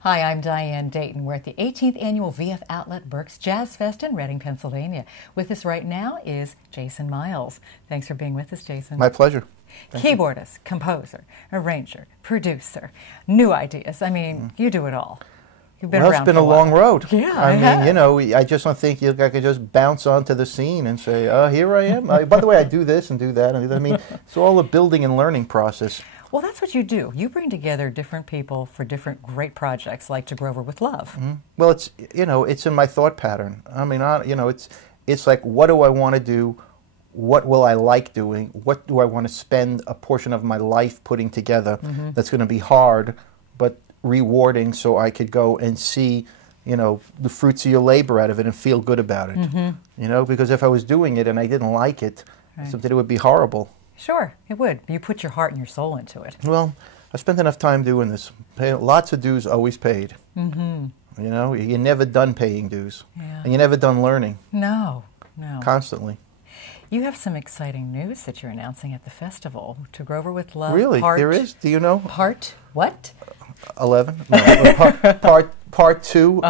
Hi, I'm Diane Dayton. We're at the 18th Annual VF Outlet Berks Jazz Fest in Reading, Pennsylvania. With us right now is Jason Miles. Thanks for being with us, Jason. My pleasure. Keyboardist, composer, arranger, producer, new ideas. I mean, you do it all. You've been Well, around it's been for a long road. Yeah, I mean, you know, I just don't think I could just bounce onto the scene and say, here I am. By the way, I do this and do that. And I mean, it's all a building and learning process. Well, that's what you do. You bring together different people for different great projects, like To Grover with Love. Mm-hmm. Well, it's, you know, it's in my thought pattern. I mean, you know, it's like, what do I want to do? What will I like doing? What do I want to spend a portion of my life putting together that's going to be hard but rewarding, so I could go and see, you know, the fruits of your labor out of it and feel good about it. You know, because if I was doing it and I didn't like it, something it would be horrible. Sure, it would. You put your heart and your soul into it. Well, I spent enough time doing this. Lots of dues always paid. You know, you're never done paying dues. Yeah. And you're never done learning. No, no. Constantly. You have some exciting news that you're announcing at the festival. To Grover with Love. Really? There is? Do you know? Part what? 11. No, part 2.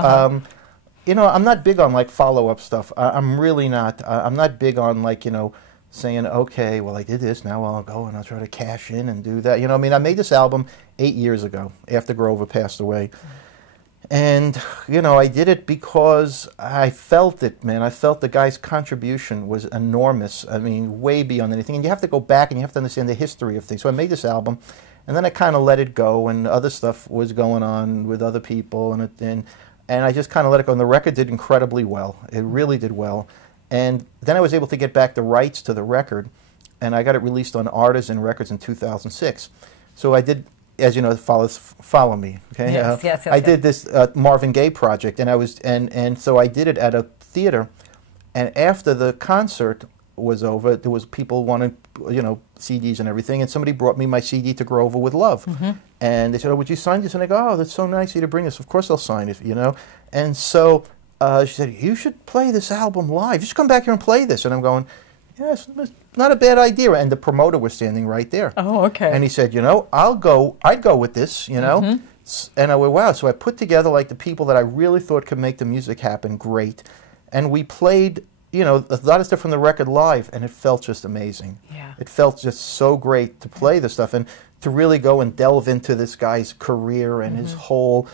You know, I'm not big on like follow-up stuff. I'm really not. I'm not big on like, you know, saying, okay, well, I did this, now I'll go and I'll try to cash in and do that. You know, I mean, I made this album 8 years ago after Grover passed away. And, you know, I did it because I felt it, man. I felt the guy's contribution was enormous. I mean, way beyond anything. And you have to go back and you have to understand the history of things. So I made this album, and then I kind of let it go, and other stuff was going on with other people, and I just kind of let it go. And the record did incredibly well. It really did well. And then I was able to get back the rights to the record, and I got it released on Artisan Records in 2006. So I did, as you know, follow me. Okay, Yes. I did this Marvin Gaye project, and I was, and so I did it at a theater. And after the concert was over, there was people wanting, you know, CDs and everything, and somebody brought me my CD To Grover with Love, and they said, "Oh, would you sign this?" And I go, "Oh, that's so nice of you to bring this. Of course I'll sign it." You know, and so. She said, "You should play this album live. You should come back here and play this." And I'm going, "Yes, it's not a bad idea." And the promoter was standing right there. Oh, okay. And he said, "You know, I'd go with this, you know." And I went, wow. So I put together like the people that I really thought could make the music happen great. And we played, you know, a lot of stuff from the record live, and it felt just amazing. Yeah. It felt just so great to play this stuff and to really go and delve into this guy's career and his whole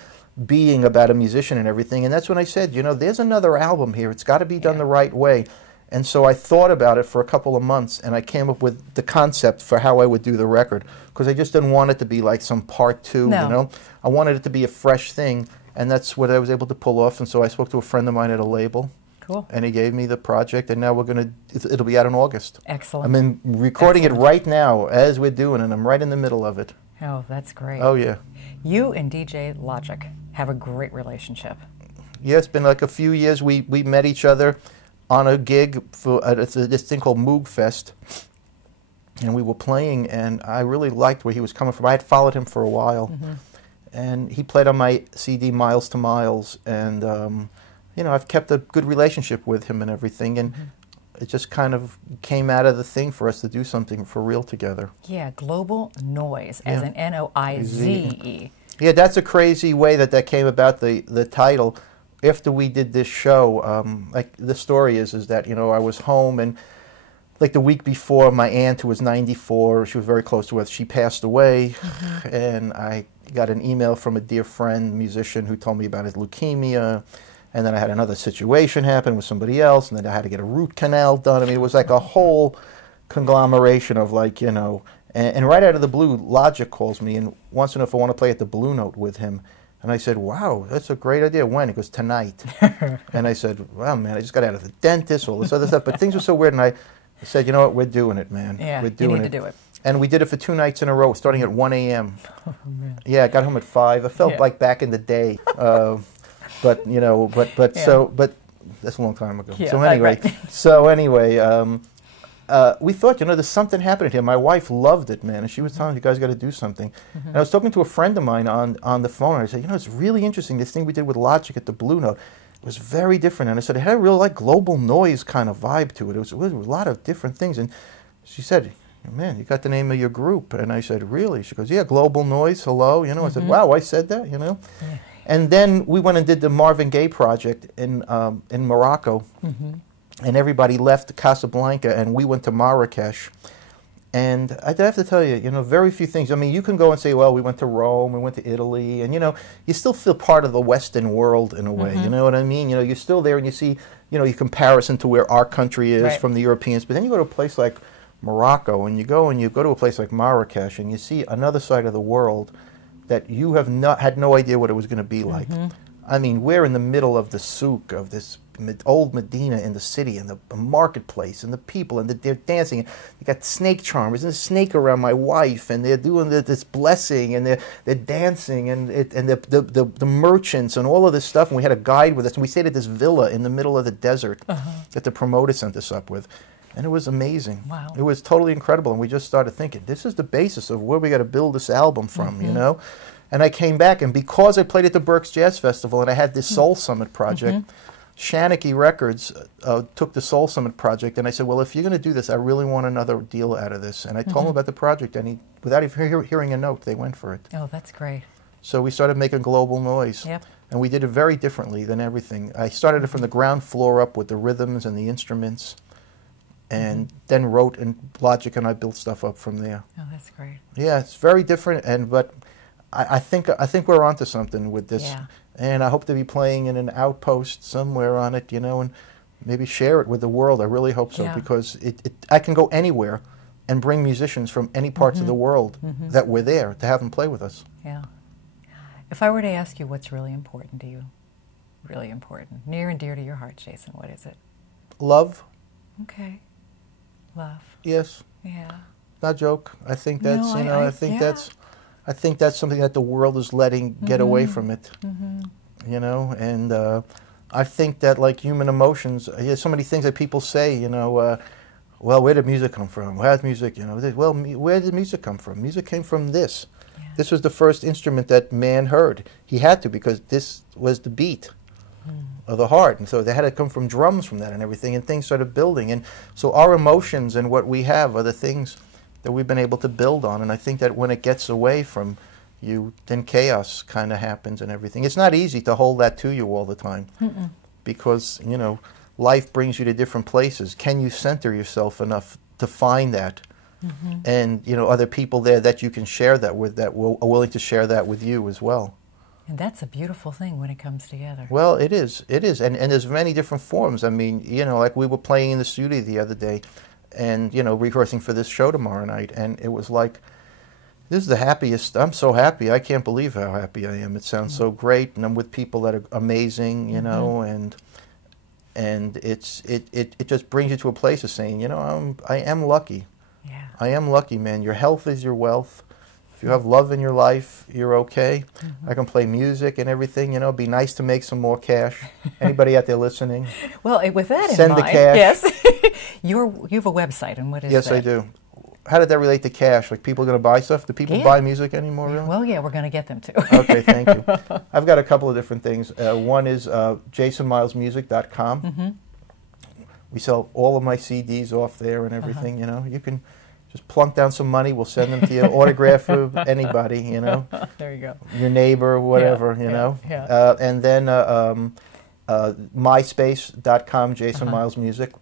being about a musician and everything. And that's when I said, you know, there's another album here. It's got to be done the right way. And so I thought about it for a couple of months, and I came up with the concept for how I would do the record, because I just didn't want it to be like some part 2, you know. I wanted it to be a fresh thing, and that's what I was able to pull off. And so I spoke to a friend of mine at a label. Cool. And he gave me the project, and now we're going to, it'll be out in August. Excellent. I'm recording it right now as we're doing it, and I'm right in the middle of it. Oh, that's great. Oh, yeah. You and DJ Logic have a great relationship. Yeah, it's been like a few years. We met each other on a gig for this thing called Moog Fest, and we were playing, and I really liked where he was coming from. I had followed him for a while, and he played on my CD Miles to Miles, and you know, I've kept a good relationship with him and everything, and it just kind of came out of the thing for us to do something for real together. Yeah, Global Noize, as in Noize. Yeah, that's a crazy way that came about, the title. After we did this show, like the story is that, you know, I was home, and like the week before, my aunt, who was 94, she was very close to us, she passed away, and I got an email from a dear friend, musician, who told me about his leukemia, and then I had another situation happen with somebody else, and then I had to get a root canal done. I mean, it was like a whole conglomeration of, like, you know, and right out of the blue, Logic calls me and wants to know if I want to play at the Blue Note with him. And I said, wow, that's a great idea. When? He goes, tonight. And I said, wow, man, I just got out of the dentist, all this other stuff. But things were so weird, and I said, you know what, we're doing it, man. Yeah, we're doing you need to do it. And we did it for 2 nights in a row, starting at 1 a.m. Oh, man. Yeah, I got home at 5. I felt like back in the day. But, you know, but that's a long time ago. Yeah, so anyway, we thought, you know, there's something happening here. My wife loved it, man, and she was telling me, you guys got to do something. And I was talking to a friend of mine on the phone, and I said, you know, it's really interesting, this thing we did with Logic at the Blue Note. It was very different, and I said, it had a real, like, Global Noize kind of vibe to it. It was a lot of different things, and she said, man, you got the name of your group. And I said, really? She goes, yeah, Global Noize, hello. You know, I said, wow, I said that, you know. Yeah. And then we went and did the Marvin Gaye project in Morocco. And everybody left Casablanca, and we went to Marrakesh. And I have to tell you, you know, very few things. I mean, you can go and say, well, we went to Rome, we went to Italy, and, you know, you still feel part of the Western world in a way, you know what I mean? You know, you're still there and you see, you know, your comparison to where our country is from the Europeans. But then you go to a place like Morocco, and you go to a place like Marrakesh, and you see another side of the world that you have had no idea what it was going to be like. I mean, we're in the middle of the souk of this old Medina in the city, and the marketplace, and the people, and they're dancing. They got snake charmers and a snake around my wife, and they're doing this blessing, and they're dancing, and the merchants and all of this stuff. And we had a guide with us, and we stayed at this villa in the middle of the desert that the promoter sent us up with. And it was amazing. Wow. It was totally incredible. And we just started thinking, this is the basis of where we got to build this album from, you know? And I came back, and because I played at the Berks Jazz Festival, and I had this Soul Summit project, Shanachie Records took the Soul Summit project, and I said, well, if you're going to do this, I really want another deal out of this. And I told him about the project, and without even hearing a note, they went for it. Oh, that's great. So we started making Global Noize. Yep. And we did it very differently than everything. I started it from the ground floor up with the rhythms and the instruments, and then wrote, and Logic and I built stuff up from there. Oh, that's great. Yeah, it's very different, but I think we're onto something with this. Yeah. And I hope to be playing in an outpost somewhere on it, you know, and maybe share it with the world. I really hope so, because I can go anywhere and bring musicians from any parts of the world that were there to have them play with us. Yeah. If I were to ask you what's really important to you, really important, near and dear to your heart, Jason, what is it? Love. Okay. Love. Yes. Yeah. Not a joke. I think that's, I think that's something that the world is letting get away from it, you know, and I think that, like human emotions, there's so many things that people say, you know, well, where did music come from? Where's music, you know? Well, where did music come from? Music came from this. Yeah. This was the first instrument that man heard. He had to, because this was the beat of the heart, and so they had to come from drums from that and everything, and things started building. And so our emotions and what we have are the things that we've been able to build on, and I think that when it gets away from you, then chaos kind of happens and everything. It's not easy to hold that to you all the time, because, you know, life brings you to different places. Can you center yourself enough to find that? And, you know, other people there that you can share that with, that are willing to share that with you as well. And that's a beautiful thing when it comes together. Well, it is, and there's many different forms. I mean, you know, like we were playing in the studio the other day, and, you know, rehearsing for this show tomorrow night, and it was like, this is the happiest. I'm so happy. I can't believe how happy I am. It sounds so great, and I'm with people that are amazing, you know, and it just brings you to a place of saying, you know, I am lucky. Yeah. I am lucky, man. Your health is your wealth. If you have love in your life, you're okay. I can play music and everything, you know. It'd be nice to make some more cash. Anybody out there listening? Well, with that in mind, send the cash. Yes. You have a website, and what is that? Yes, I do. How did that relate to cash? Like, people are going to buy stuff? Do people buy music anymore, really? Well, yeah, we're going to get them to. Okay, thank you. I've got a couple of different things. One is jasonmilesmusic.com. We sell all of my CDs off there and everything, you know. You can just plunk down some money. We'll send them to you. Autograph for anybody, you know. There you go. Your neighbor, whatever, you know. Yeah. And then myspace.com, Jason Miles Music,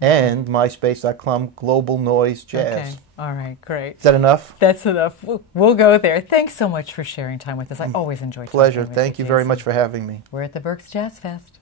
and myspace.com, Global Noize Jazz. Okay. All right, great. Is that enough? That's enough. We'll go there. Thanks so much for sharing time with us. I always enjoy talking Pleasure. with Thank you very much for having me. We're at the Berks Jazz Fest.